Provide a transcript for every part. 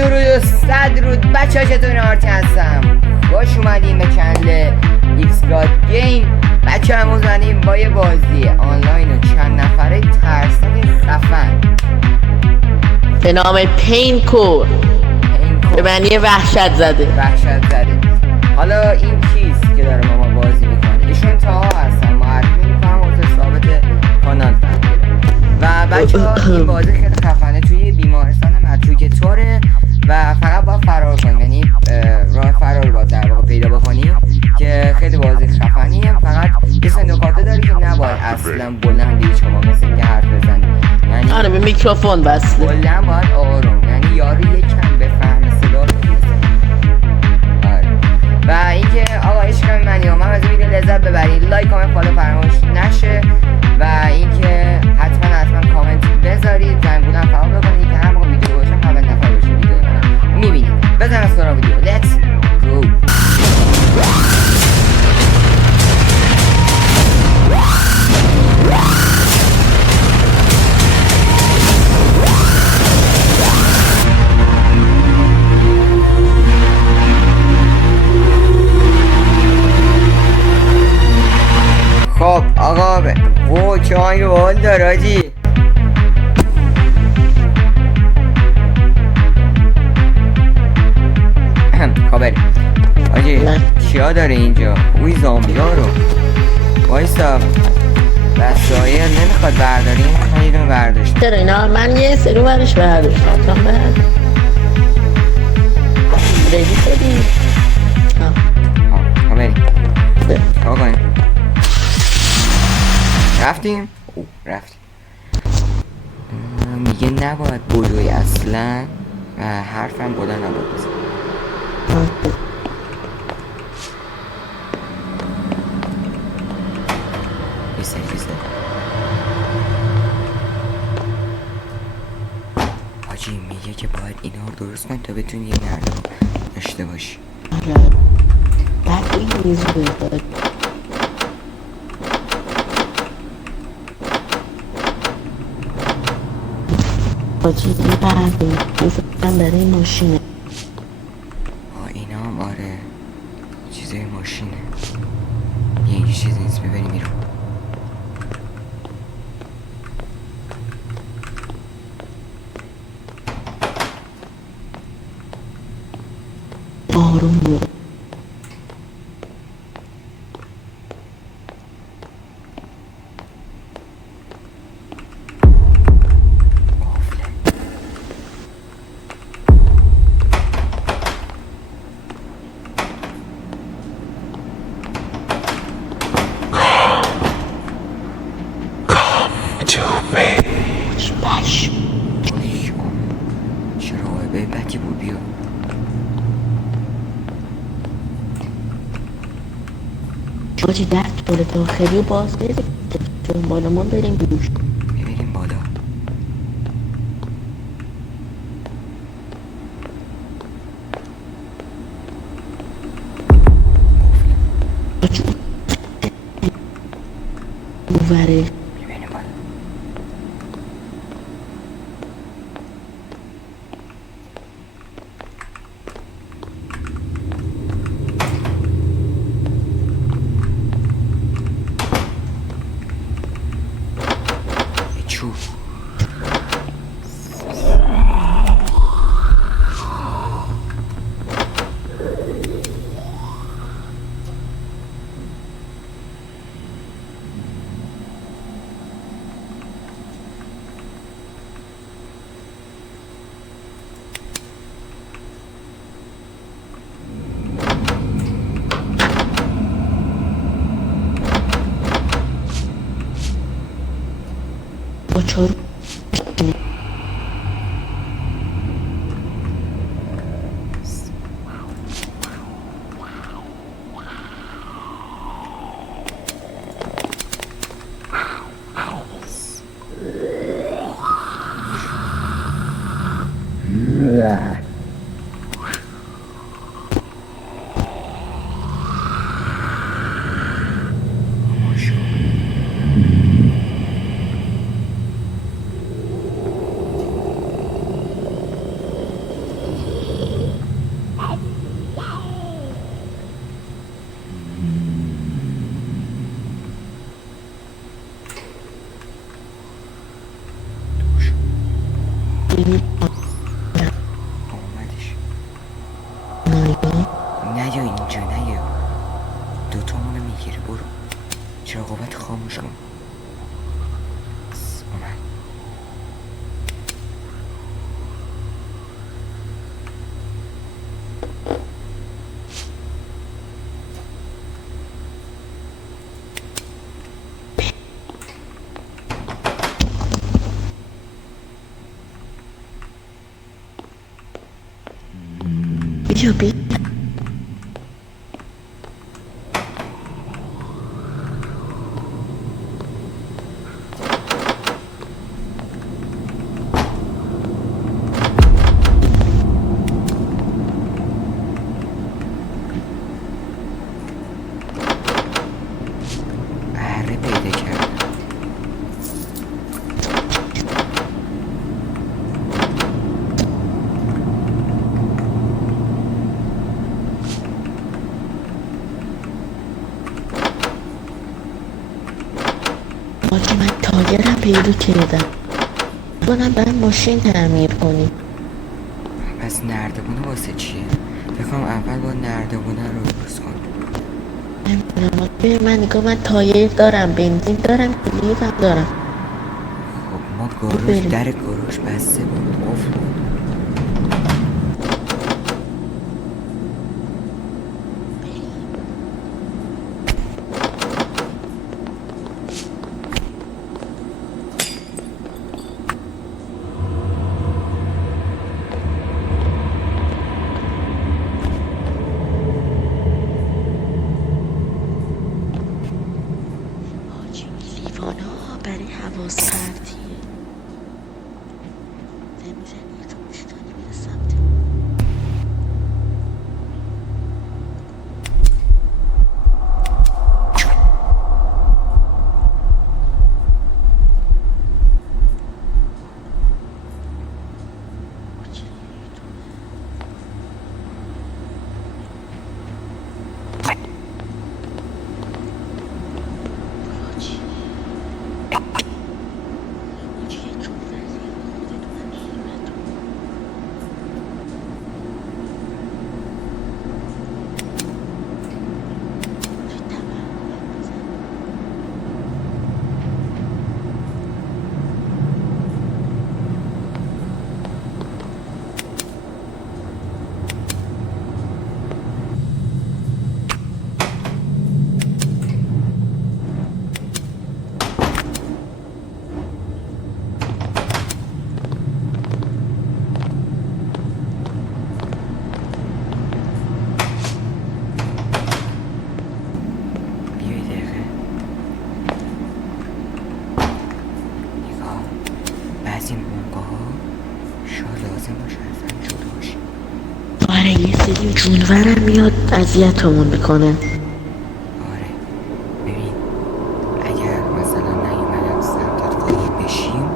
درود و صد رود بچه ها، چطور؟ آرتی هستم. باش اومدیم به چنل ایکس گاد گیم. بچه ها امروز اومدیم با یه بازی آنلاین و چند نفره ترسناک خفن به نام پینکور به معنی وحشت زده. حالا این کیست که داره با ما بازی میکنه؟ ایشون تاها هستن، معرفی میکنم موضوع ثابت کانال تغییره. و بچه ها این بازی خیلی خفنه، توی بیمارستان متروکه طوره و فقط باید فرار کنیم، یعنی راه فرار رو باید در واقع پیدا بکنیم که خیلی بازی خفنیه. فقط یه سری نکاته داری که نباید اصلا بلند هیچ شما مثل اینکه حرف بزنی، یعنی آره به میکروفون بسته، بلند باید آروم، یعنی یارو یکم بفهم صدا رو بزنی. آره. و اینکه آقا عشق منی و من از این ویدیو لذت ببرید، لایک کامنت فالو فراموش نشه و اینکه حتما کامنت بذارید، زنگوله فعال بکنید که هر موقع ویدیو باشم اول نفر باشید ویدیو منو میبینید. بزن از سراغ ویدیو، لیتس گو. خب آقا چه آنگه بال داره آجی. خبری آجی چیا داره اینجا؟ اوی زامبی ها رو وایسا، وسایر نمیخواد برداریم، من یه دونه برداشت. چرا اینا؟ من یه سری برش برداشتم تا بعد ریدی شدی. خبری چکا کنیم؟ رفتیم؟ رفتیم. میگه نباید بلوی اصلا و حرفم بلند نباید بزن. بیسته حاجی میگه که باید اینا رو درست کنید تا بتونی یه نرده داشته باشی. بعد این میزو بذاری با چیزی برده میزدن برای ماشینه. اینا هم آره چیزای ماشینه. یه اینجا چیز نیست، ببریم بیرون. آروم بود. چرا به بکی بود بیا. باجی در طول داخلی و باز بریم بالا ما بریم دوش ببینیم بالا. بوره ببینیم بالا. چوب با چارو نیا اینجا نیا، دوتامونو میگیره. برو چرا قوت خاموش کن. اومد. بیا بیا. اره پیدا کردم. آجی من تاگرم پیدا کردم. کنم برای ماشین تعمیر کنیم. پس نردبونه واسه چیه؟ فکرم اول با نردبونه رو درست کن. نمیدونم. به من نگاه، من تایر دارم، بنزین دارم، کلیدم دارم. خب ما گاروش در گاروش بسته بود، قفل بود. آجی لیوانه ها برای حواس پرتیه. میزنی یه تو مشتانی میره سمت بعضی موقع شاید لازم باشه ازم جدا باشی. آره یه سری جونورم میاد اذیتمون میکنه. آره ببین، اگر مثلا نیومدم سمتت قایم بشیم،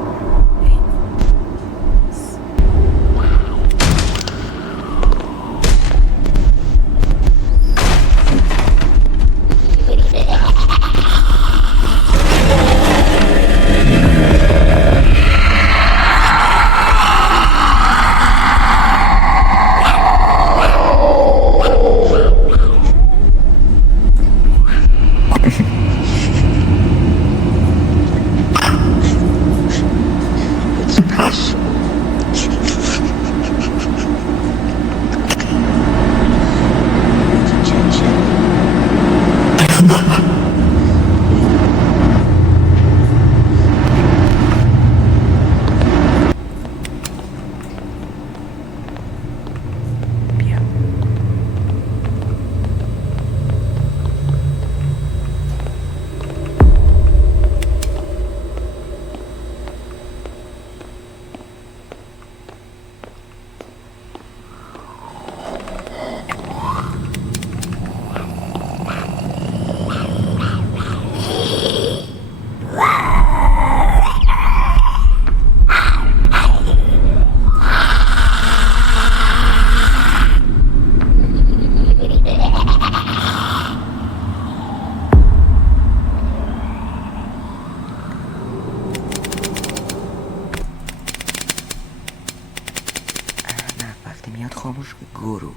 خاموش گورو.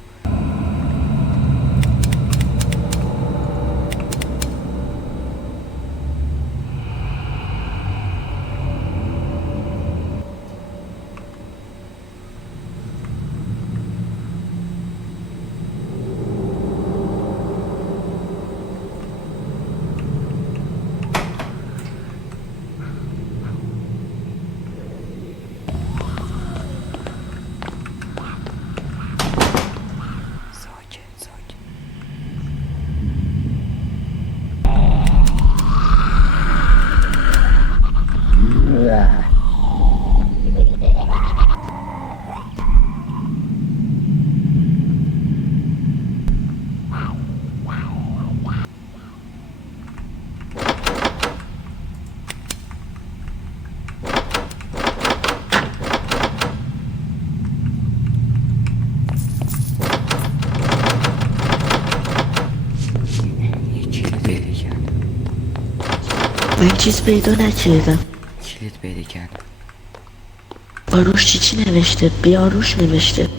من چیز پیدا نکردم. کلید پیدا کردم. آروش چی نوشته؟ بیا آروش نوشته.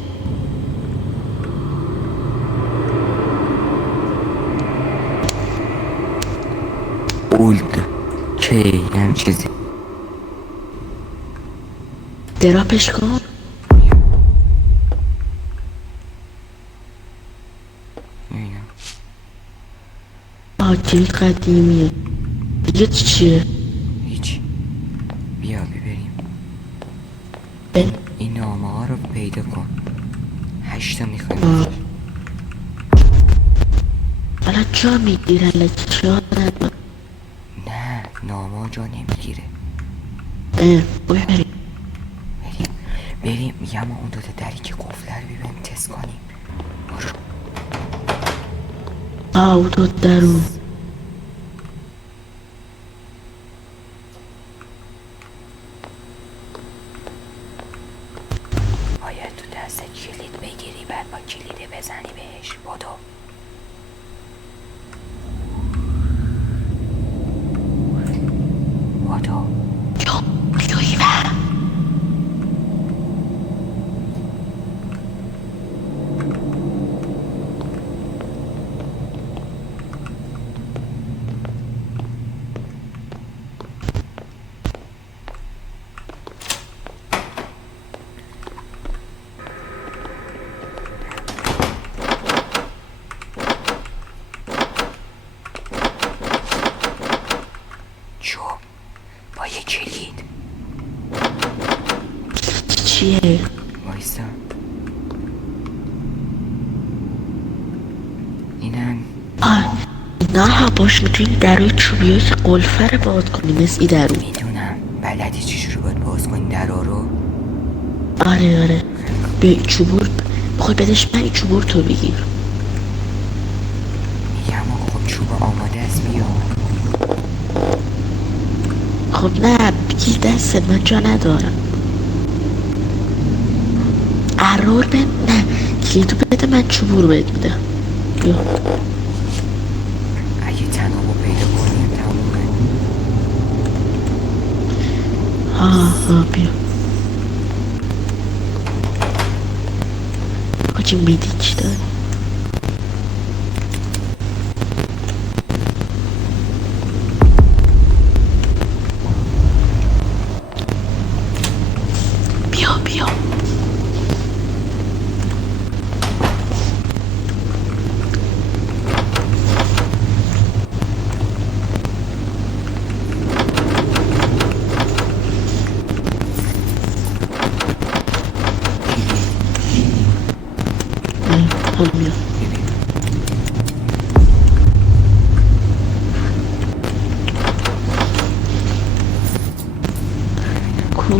اولد کی هم چیزی دراپش کن. میبینم. کلید قدیمیه. دیگه چیه؟ هیچ. بیا ببریم. این نامه ها رو پیدا کن. 8 تا میخوایم. حالا جا میگیرن لکه جا ندارم. نه نامه ها جا نمیگیره. بریم. بریم میگم اون دوتا دری که قفله رو ببینیم تست کنیم. برو. اون دو درو. باید تو دست کلید بگیری بعد با کلیده بزنی بهش. بدو. بدو. با یه کلید چیه؟ وایسا. اینم نه باش میتونیم درای چوبی که قلفه رو باز کنیم مثل ای درو. میدونم. بلدی چجوری باید باز کنی درا رو؟ آره به چوبور بخوای بدش من این چوبور تو بگیر. میگم آقا خب چوب آماده است. بیا. خب نه بگیر دست من جا ندارم. قرار به نه کلیدو بده من چوبور بهت میدم. بیا. اگه تنابو پیدا کنیم تمومه. ها بیا. آجی میدی چی داری؟ بیا بیا. کو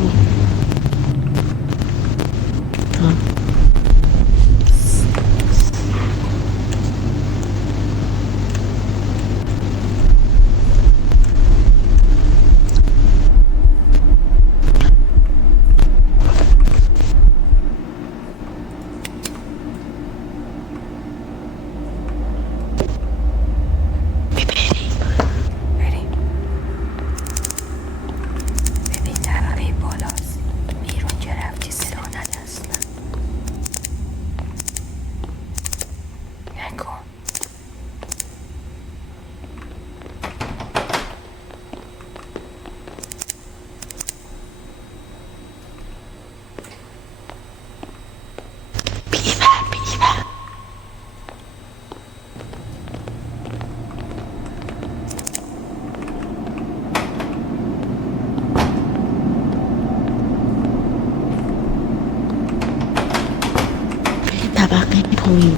طبقه پایین.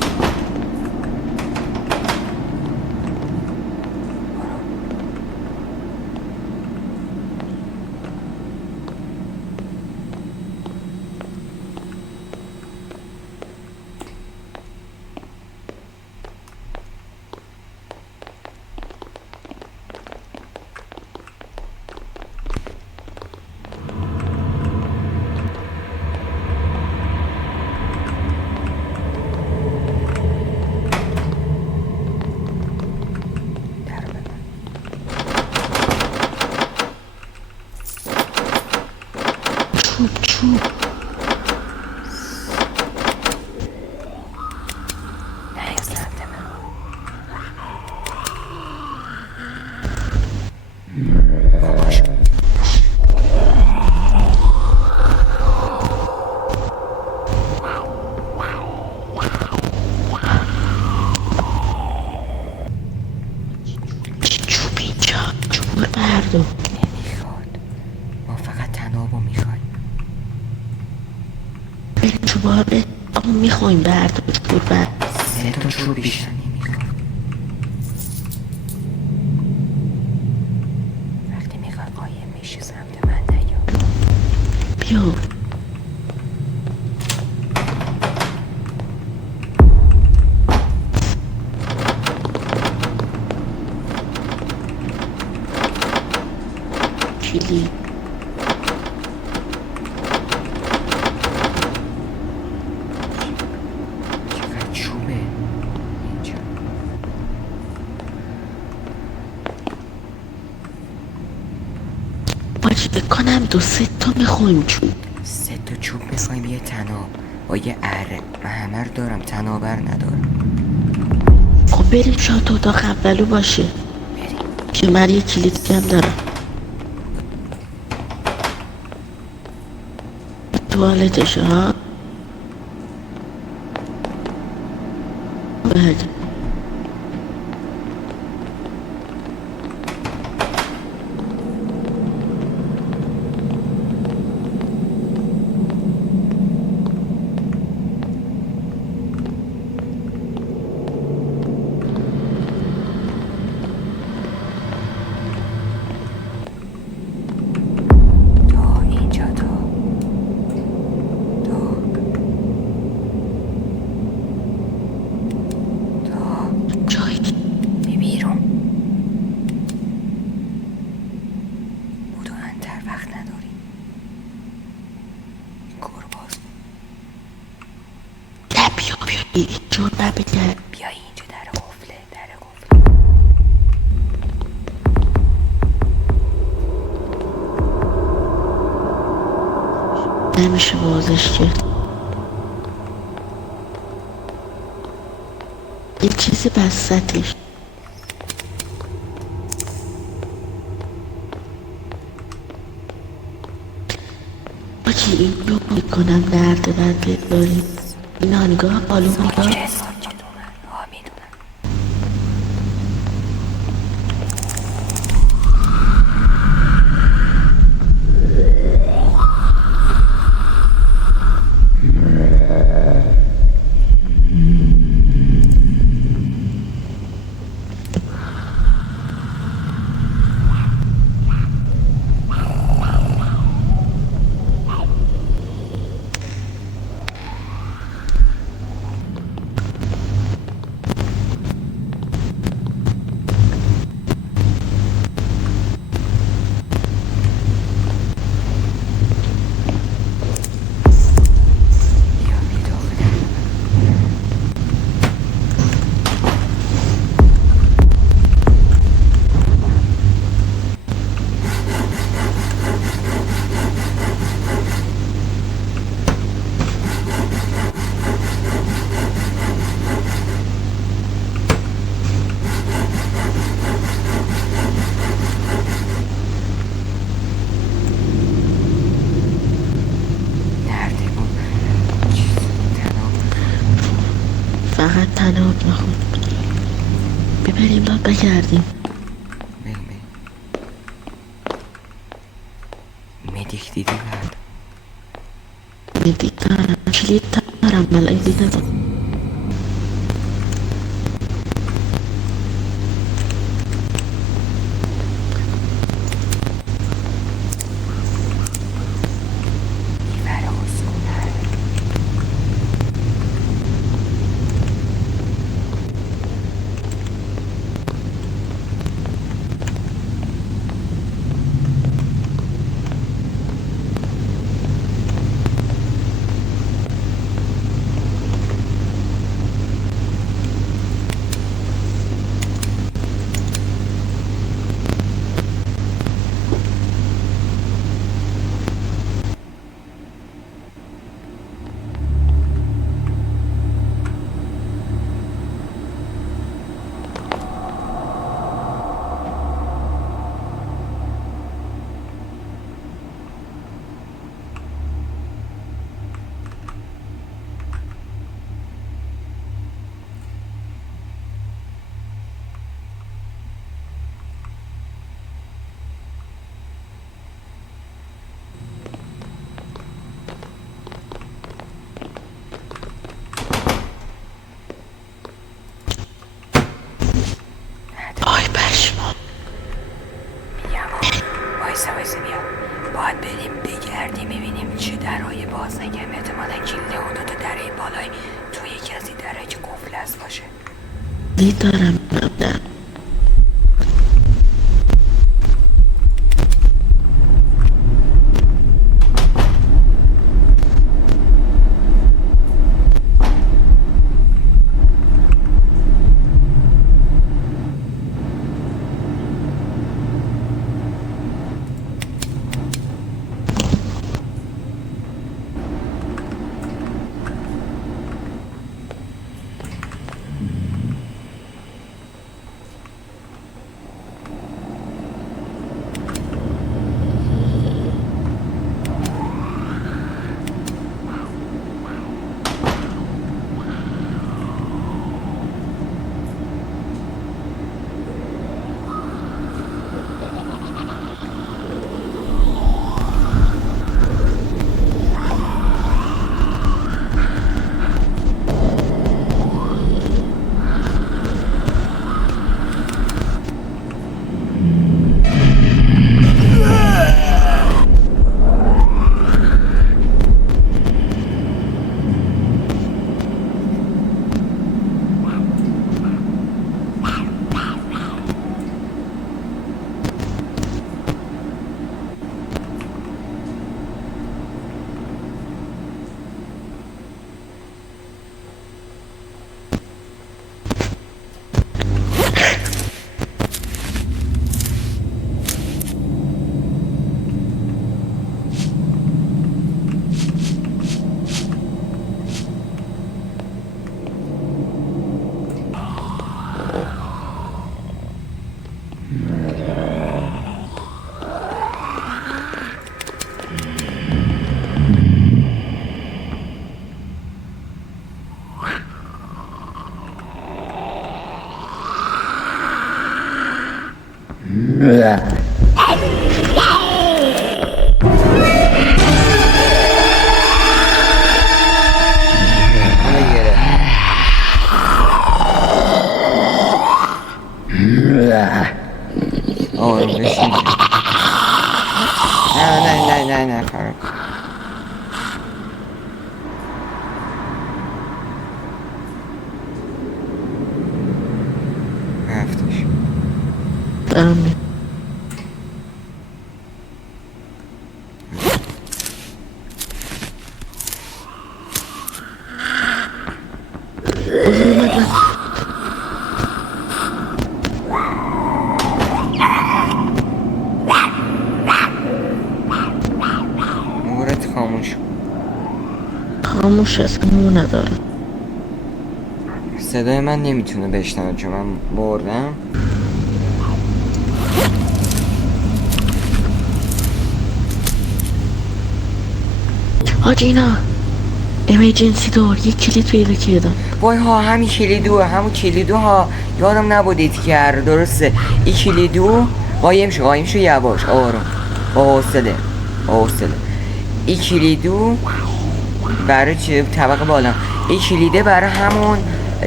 میخوایم برداشت بود بعد 3 تا چوب بیشتر نمیخوام. وقتی میخوای قایم میشه سمت من نیا. بیا کلید چقدر چوبه اینجا. باجی بکنم 2-3 تا میخوایم چون 3 تا چوب میخوایم، یه تناب با یه اره. من همه رو دارم، تنابر ندارم. خب بریم شاید اتاق اولو باشه بریم. که من یه کلید کم دارم توالتش ها بله تا اینجا تا جایی بی بیرون بودو انتر، وقت نداریم. گرباز نه بیا اینجا نبگرد بیا اینجا، در قفله، در قفله. نمیشه بازش کرد یه چیزی بستش باجی این رو میکنم درد بد داریم این نگاه آلو نگاه ساکت اومد. ها میدونم. بیا بی داخل. نرده اون چیز تناب. فقط تناب نخود ببریم باید بگردیم بریم مدیک دیدی بعد دیدم کلید دارم ملعی دیدم بیبره اسکونه. بالای توی یکی از این دره که قفل است باشه. دید دارم نه. بشین. نه کارو هفتش دارم خاموش هست مو نداره. صدای من نمیتونه بشنوه چون من بردم. حاج اینا امرجنسی دور یک کلید پیدا کردم. وای ها همین همون کلیدو ها یادم نبودید که درسته. این کلیدو قایم شو یواش آروم با حوصله این کلیدو برای چه طبقه بالا. این کلیده برای همون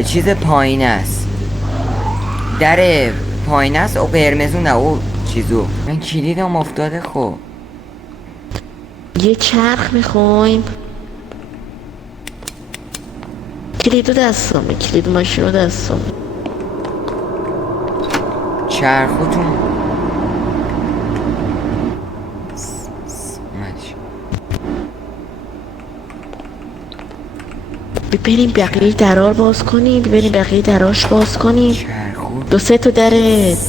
چیز پایین است، در پایین است او قرمزونه او چیزو. من کلیدم افتاده. خب یه چرخ میخوایم. کلیدو دستامه، کلید ماشین رو دستامه. چرخوتون بریم بقیه درار باز کنیم. بریم بقیه دراش باز کنیم. دو سه تا در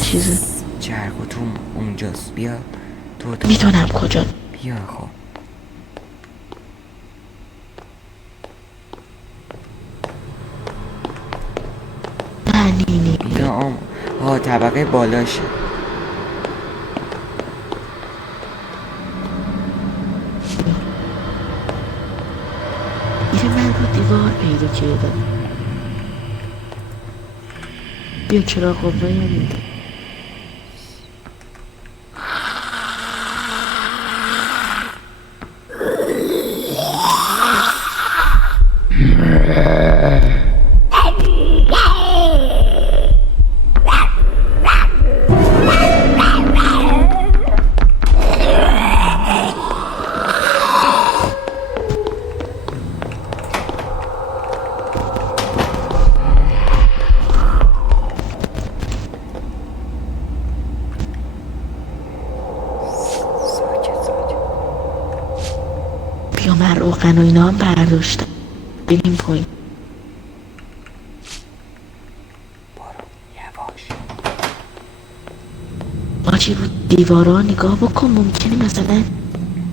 چیز چرخوتون اونجاست. بیا تو میدونم کجا. بیا خب نی بیا طبقه بالاشه. من رو دیوار پیدا کردم. بیا چراغ قوه یا میده. توفن و اینا هم برداشتم. بریم پایین. یواش. آجی رو دیوارا نگاه بکن، ممکنه مثلا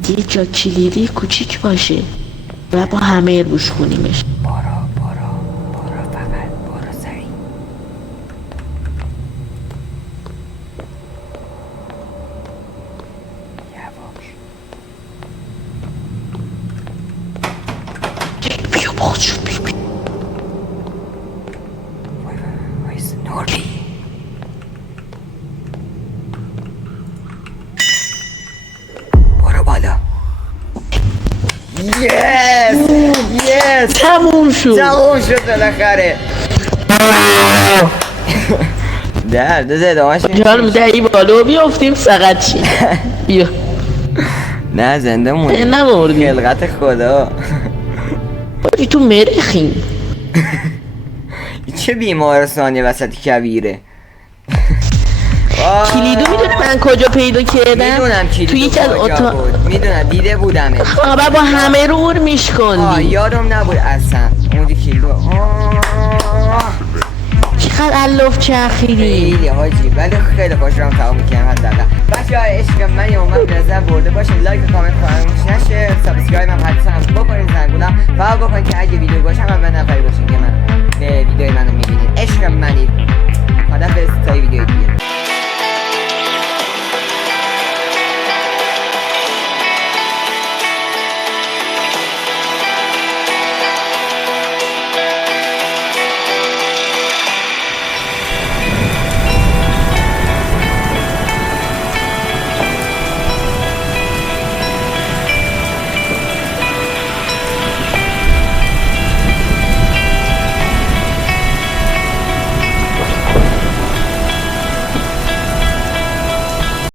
یه جا کلیدی کوچیک باشه و با همه روش خونیمش. برو فقط برو سریع. یواش. بیا باز شد بیا. وایس نوری. برو بالا. یس تموم شد. بالاخره. درد زدامش جانم دهی بالا بیافتیم سقط چی. بیا نه زنده مونی. نمردی. خلقت خدا. آجی تو مرخیم. چه بیمارستانی وسط کویره. کلیدو میدونی من کجا پیدا کردم؟ میدونم تو کلیدو یکی از کجا اتاق. بود. میدونم دیده بودم. خب با همه رو ور میشکندی. یادم نبود اصلا اونجا کلیدو. چقدر الاف چرخیدی. خیلی حاجی، ولی خیلی خوشحالم تمام میکنم. حداقل بچه‌ها عشق من یا اومد لذت برده باشین. لایک و کامنت فراموش نشه. سابسکرایب هم حتما بکنین. زنگوله فعال بکنین که اگه ویدیو باشه هم به نفعی باشین که من